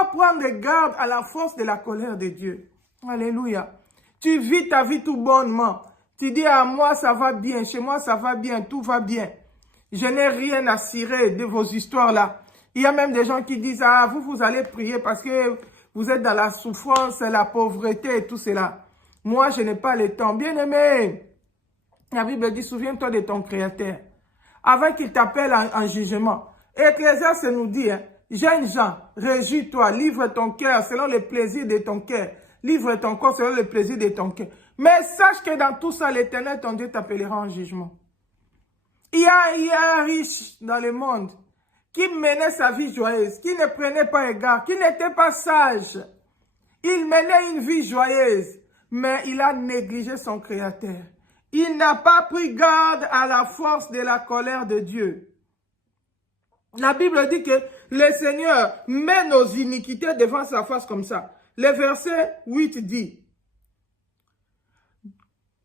dois prendre garde à la force de la colère de Dieu. Alléluia. Tu vis ta vie tout bonnement. Tu dis à moi, ça va bien. Chez moi, ça va bien. Tout va bien. Je n'ai rien à cirer de vos histoires-là. Il y a même des gens qui disent, ah, vous allez prier parce que vous êtes dans la souffrance, la pauvreté et tout cela. Moi, je n'ai pas le temps. Bien-aimé, la Bible dit, souviens-toi de ton Créateur. Avant qu'il t'appelle en jugement. Ecclésiaste nous dit, hein, jeunes gens, réjouis-toi, livre ton cœur selon le plaisir de ton cœur. Livre ton corps selon le plaisir de ton cœur. Mais sache que dans tout ça, l'Éternel, ton Dieu, t'appellera en jugement. Il y a un riche dans le monde qui menait sa vie joyeuse, qui ne prenait pas égard, qui n'était pas sage. Il menait une vie joyeuse, mais il a négligé son Créateur. Il n'a pas pris garde à la force de la colère de Dieu. La Bible dit que le Seigneur met nos iniquités devant sa face comme ça. Le verset 8 dit,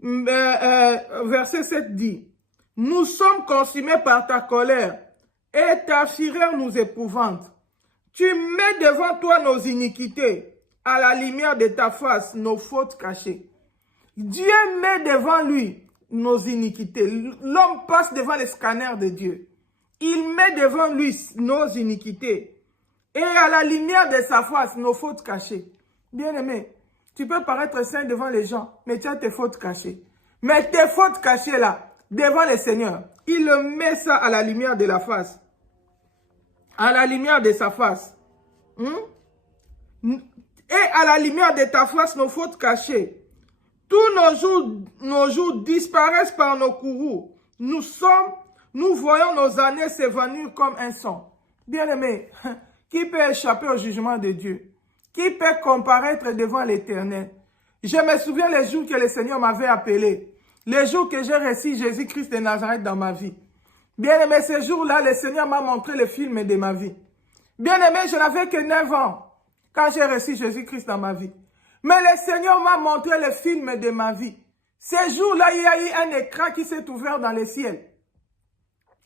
verset 7 dit, « Nous sommes consumés par ta colère, et ta fureur nous épouvante. Tu mets devant toi nos iniquités, à la lumière de ta face, nos fautes cachées. » Dieu met devant lui nos iniquités. L'homme passe devant le scanner de Dieu. Il met devant lui nos iniquités. Et à la lumière de sa face, nos fautes cachées. Bien-aimé, tu peux paraître saint devant les gens, mais tu as tes fautes cachées. Mais tes fautes cachées là, devant le Seigneur, il met ça à la lumière de la face. À la lumière de sa face. Et à la lumière de ta face, nos fautes cachées. Tous nos jours disparaissent par nos courroux. Nous voyons nos années s'évanouir comme un son. Bien-aimé, qui peut échapper au jugement de Dieu? Qui peut comparaître devant l'Éternel? Je me souviens les jours que le Seigneur m'avait appelé. Les jours que j'ai reçu Jésus-Christ de Nazareth dans ma vie. Bien-aimé, ces jours-là, le Seigneur m'a montré le film de ma vie. Bien-aimé, je n'avais que 9 ans quand j'ai reçu Jésus-Christ dans ma vie. Mais le Seigneur m'a montré le film de ma vie. Ces jours-là, il y a eu un écran qui s'est ouvert dans le ciel.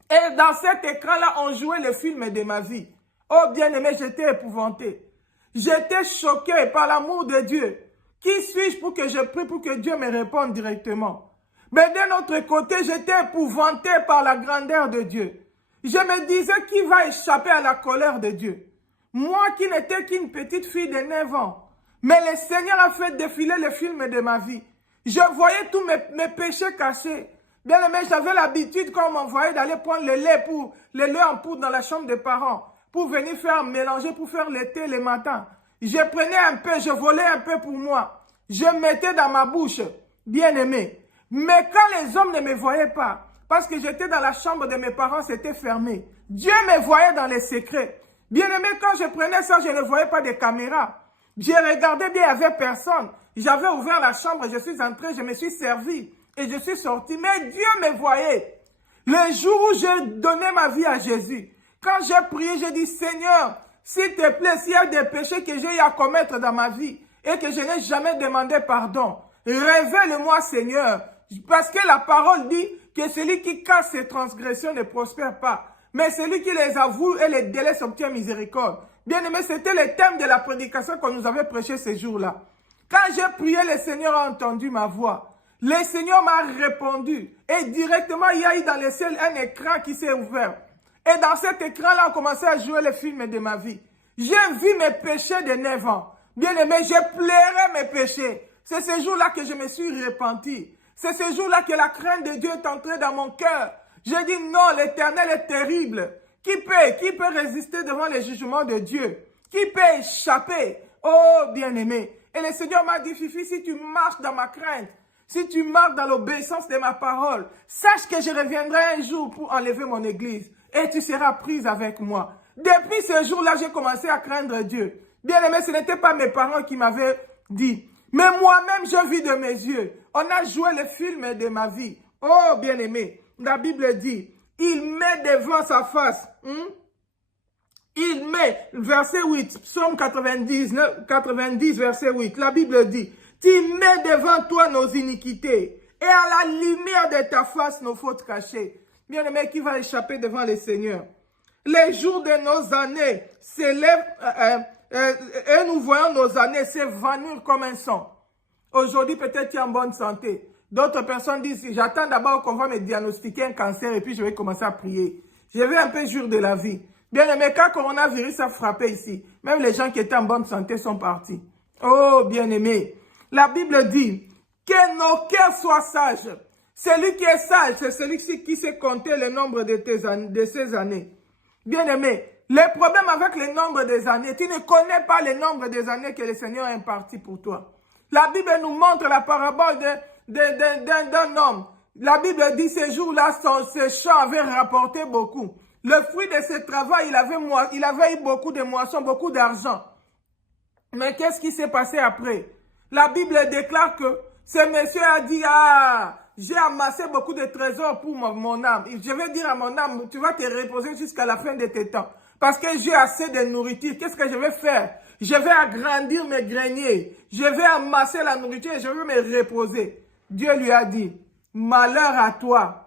Et dans cet écran-là, on jouait le film de ma vie. Oh bien-aimé, j'étais épouvanté. J'étais choqué par l'amour de Dieu. Qui suis-je pour que je prie, pour que Dieu me réponde directement? Mais d'un autre côté, j'étais épouvanté par la grandeur de Dieu. Je me disais, qui va échapper à la colère de Dieu? Moi qui n'étais qu'une petite fille de 9 ans. Mais le Seigneur a fait défiler le film de ma vie. Je voyais tous mes péchés cachés. Bien aimé, j'avais l'habitude quand on m'envoyait d'aller prendre le lait en poudre dans la chambre des parents, pour venir faire mélanger, pour faire le thé le matin. Je prenais un peu, je volais un peu pour moi. Je mettais dans ma bouche, bien aimé. Mais quand les hommes ne me voyaient pas, parce que j'étais dans la chambre de mes parents, c'était fermé. Dieu me voyait dans les secrets. Bien aimé, quand je prenais ça, je ne voyais pas de caméra. J'ai regardé bien, il n'y avait personne. J'avais ouvert la chambre, je suis entré, je me suis servi et je suis sorti. Mais Dieu me voyait. Le jour où j'ai donné ma vie à Jésus, quand j'ai prié, j'ai dit, Seigneur, s'il te plaît, s'il y a des péchés que j'ai eu à commettre dans ma vie et que je n'ai jamais demandé pardon, révèle-moi, Seigneur. Parce que la parole dit que celui qui casse ses transgressions ne prospère pas. Mais celui qui les avoue et les délaisse obtient miséricorde. Bien aimé, c'était le thème de la prédication qu'on nous avait prêché ces jours-là. Quand j'ai prié, le Seigneur a entendu ma voix. Le Seigneur m'a répondu. Et directement, il y a eu dans le ciel un écran qui s'est ouvert. Et dans cet écran-là, on commençait à jouer le film de ma vie. J'ai vu mes péchés de 9 ans. Bien aimé, j'ai pleuré mes péchés. C'est ce jour-là que je me suis repenti. C'est ce jour-là que la crainte de Dieu est entrée dans mon cœur. J'ai dit non, l'Éternel est terrible. Qui peut résister devant les jugements de Dieu? Qui peut échapper? Oh, bien-aimé. Et le Seigneur m'a dit, Fifi, si tu marches dans ma crainte, si tu marches dans l'obéissance de ma parole, sache que je reviendrai un jour pour enlever mon église et tu seras prise avec moi. Depuis ce jour-là, j'ai commencé à craindre Dieu. Bien-aimé, ce n'était pas mes parents qui m'avaient dit, mais moi-même, je vis de mes yeux. On a joué le film de ma vie. Oh, bien-aimé, la Bible dit, il met devant sa face. Il met, verset 8, Psaume 90, verset 8, la Bible dit, tu mets devant toi nos iniquités et à la lumière de ta face nos fautes cachées. Bien-aimé, qui va échapper devant le Seigneur? Les jours de nos années s'élèvent et nous voyons nos années s'évanouir comme un son. Aujourd'hui, peut-être tu es en bonne santé. D'autres personnes disent, j'attends d'abord qu'on va me diagnostiquer un cancer et puis je vais commencer à prier. Je vais un peu jour de la vie. Bien aimé, quand le coronavirus a frappé ici, même les gens qui étaient en bonne santé sont partis. Oh, bien aimé. La Bible dit que nos cœurs soient sages. Celui qui est sage, c'est celui qui sait compter le nombre de ses années. Bien aimé, le problème avec le nombre des années, tu ne connais pas le nombre des années que le Seigneur a imparti pour toi. La Bible nous montre la parabole d'un homme. La Bible dit ce jour-là, ses champs avaient rapporté beaucoup. Le fruit de ce travail, il avait eu beaucoup de moissons, beaucoup d'argent. Mais qu'est-ce qui s'est passé après? La Bible déclare que ce monsieur a dit, j'ai amassé beaucoup de trésors pour mon âme. Je vais dire à mon âme, tu vas te reposer jusqu'à la fin de tes temps. Parce que j'ai assez de nourriture. Qu'est-ce que je vais faire? Je vais agrandir mes greniers. Je vais amasser la nourriture et je vais me reposer. Dieu lui a dit, malheur à toi.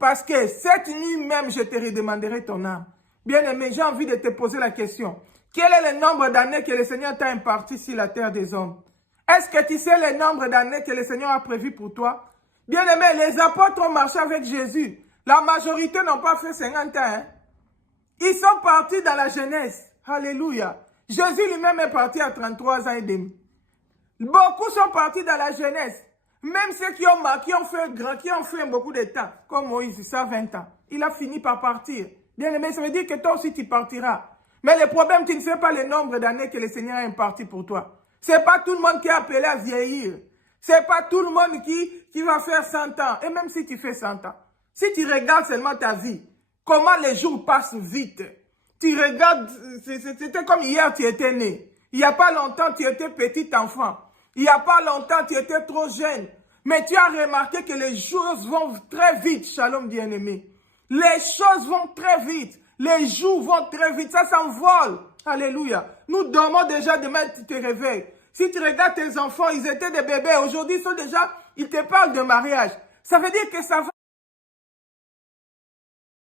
Parce que cette nuit même, je te redemanderai ton âme. Bien-aimé, j'ai envie de te poser la question. Quel est le nombre d'années que le Seigneur t'a imparti sur la terre des hommes? Est-ce que tu sais le nombre d'années que le Seigneur a prévu pour toi? Bien-aimé, les apôtres ont marché avec Jésus. La majorité n'ont pas fait 50 ans. Hein? Ils sont partis dans la jeunesse. Alléluia. Jésus lui-même est parti à 33 ans et demi. Beaucoup sont partis dans la jeunesse. Même ceux qui ont fait beaucoup de temps, comme Moïse, ça 20 ans. Il a fini par partir. Bien-aimé, ça veut dire que toi aussi tu partiras. Mais le problème, tu ne sais pas le nombre d'années que le Seigneur a imparti pour toi. C'est pas tout le monde qui est appelé à vieillir. C'est pas tout le monde qui va faire 100 ans. Et même si tu fais 100 ans, si tu regardes seulement ta vie, comment les jours passent vite. Tu regardes, c'était comme hier tu étais né. Il n'y a pas longtemps tu étais petit enfant. Il n'y a pas longtemps tu étais trop jeune. Mais tu as remarqué que les choses vont très vite, Shalom bien-aimé. Les choses vont très vite. Les jours vont très vite. Ça s'envole. Alléluia. Nous dormons déjà, demain tu te réveilles. Si tu regardes tes enfants, ils étaient des bébés. Aujourd'hui, ils te parlent de mariage. Ça veut dire que ça